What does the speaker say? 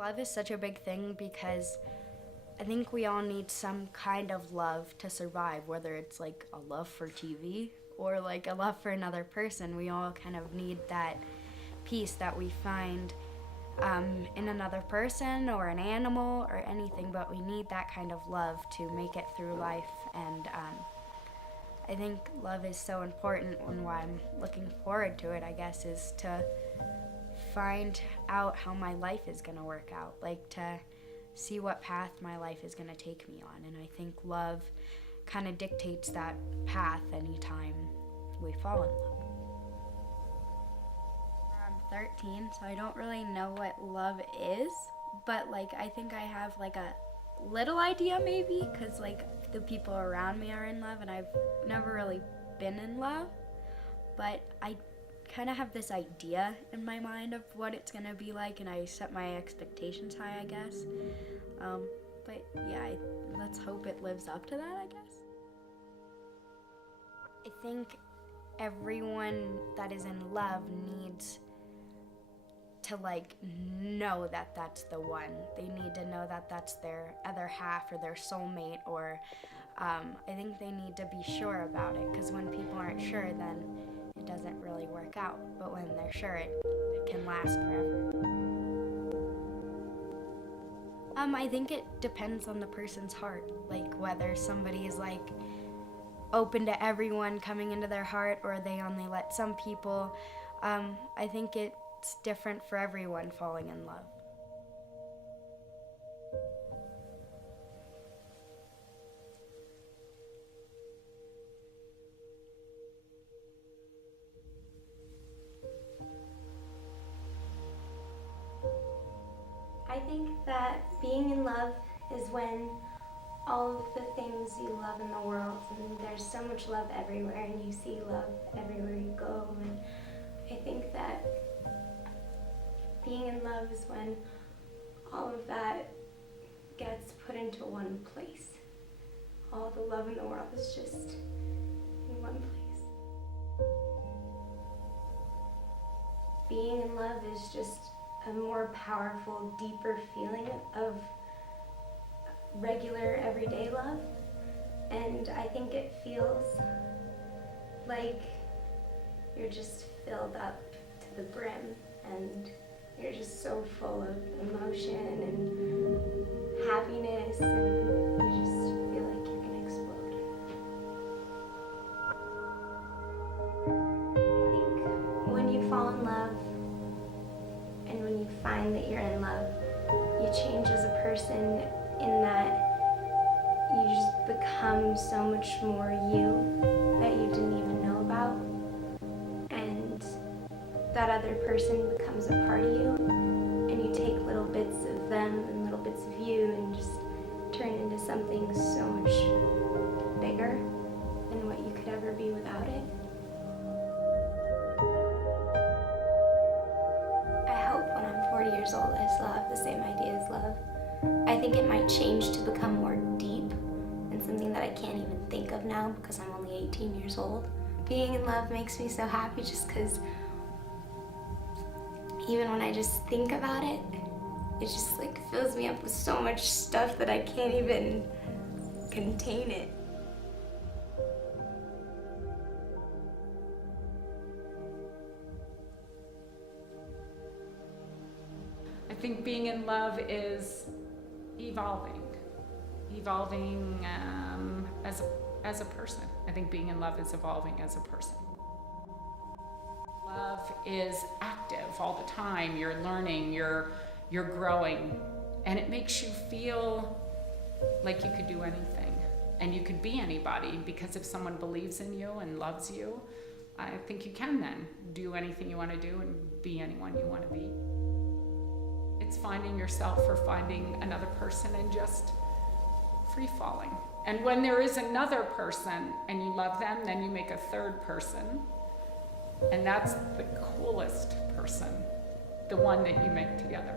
Love is such a big thing because I think we all need some kind of love to survive, whether it's like a love for TV or like a love for another person. We all kind of need that peace that we find in another person or an animal or anything, but we need that kind of love to make it through life. And I think love is so important, and why I'm looking forward to it, I guess, is to find out how my life is going to work out, like to see what path my life is going to take me on. And I think love kind of dictates that path anytime we fall in love. I'm 13, so I don't really know what love is, but like I think I have like a little idea maybe, because like the people around me are in love and I've never really been in love, but I kind of have this idea in my mind of what it's gonna be like, and I set my expectations high, I guess. But yeah, let's hope it lives up to that, I guess. I think everyone that is in love needs to like know that that's the one. They need to know that that's their other half or their soulmate, or I think they need to be sure about it, because when people aren't sure, then it doesn't really work out. But when they're sure, it can last forever. I think it depends on the person's heart, like whether somebody is like open to everyone coming into their heart, or they only let some people. I think it's different for everyone falling in love. I think that being in love is when all of the things you love in the world, and there's so much love everywhere, and you see love everywhere you go, and I think that being in love is when all of that gets put into one place. All the love in the world is just in one place. Being in love is just a more powerful, deeper feeling of regular, everyday love. And I think it feels like you're just filled up to the brim, and you're just so full of emotion and happiness, and you just feel like you can explode. I think when you fall in love, and when you find that you're in love, you change as a person in that you just become so much more you that you didn't even know about. And that other person becomes a part of you, and you take little bits of them and little bits of you and just turn into something so much bigger than what you could ever be without it. I hope when I'm 40 years old I still have the same idea as love. I think it might change to become more deep and something that I can't even think of now because I'm only 18 years old. Being in love makes me so happy just because even when I just think about it, it just like fills me up with so much stuff that I can't even contain it. I think being in love is evolving as a person. I think being in love is evolving as a person. Love is active all the time. You're learning, you're growing, and it makes you feel like you could do anything and you could be anybody, because if someone believes in you and loves you, I think you can then do anything you want to do and be anyone you want to be. It's finding yourself or finding another person and just free falling. And when there is another person and you love them, then you make a third person. And that's the coolest person, the one that you make together.